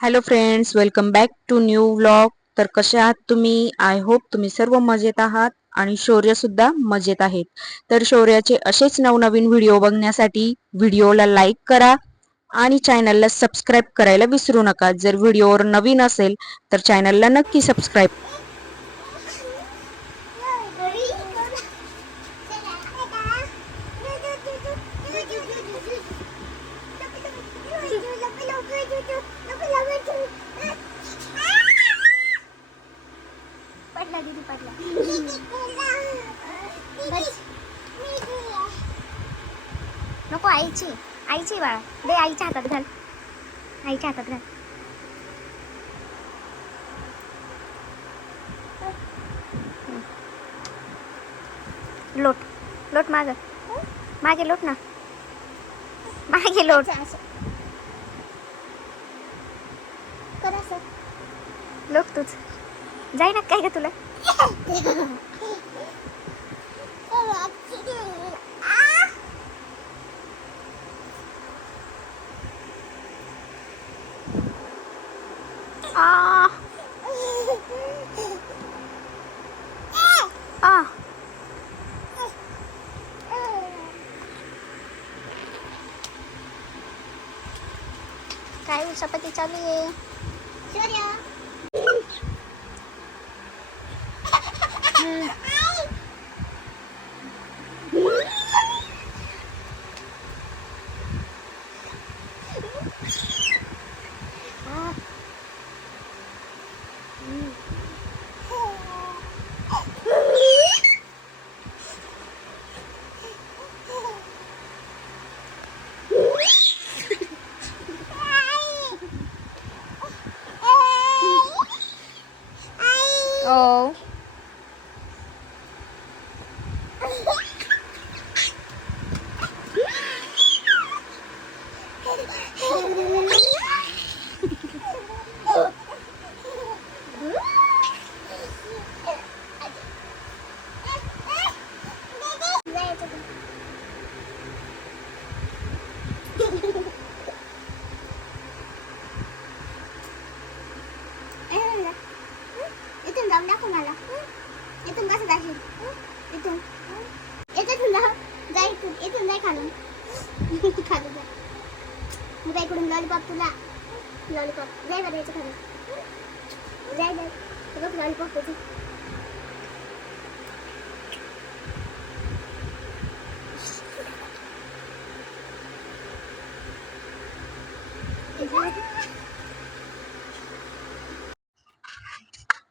Hello friends, welcome back to new vlog. तर कसे आहात तुम्ही? आय होप तुम्ही सर्व मजेत आहात आणि शौर्य सुद्धा मजेत आहेत. तर शौर्याचे असेच नवनवीन व्हिडिओ बघण्यासाठी व्हिडिओला लाईक करा आणि चॅनलला सबस्क्राईब करायला विसरू नका. जर व्हिडिओवर नवीन असेल तर चॅनलला नक्की सबस्क्राईब. पडला दीदी पडला. नको आईची आईची बाळा दे आईच्या हातात घाल. आईच्या हातात घाल. लोट लोट माग मागे लोट ना. मागे लोट. लोट तूच जाई ना काय ग तुला. आ आ काय उशापती चालू आहे. Oh. इथून जाऊन दाखव मला. इथून कसं जाशील? इथून इथून जा. इथून जाय खालून. खालून जा. मग इकडून लॉलीपॉप तुला. लॉलीपॉप जाय बरं याच्या खाली. जाय जाय बघ लॉलीपॉप होती.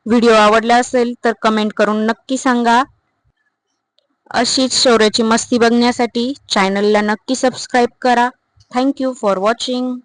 व्हिडिओ आवडला असेल तर कमेंट करून नक्की सांगा. अशीच शौर्याची मस्ती बघण्यासाठी चॅनलला नक्की सबस्क्राईब करा. Thank you for watching.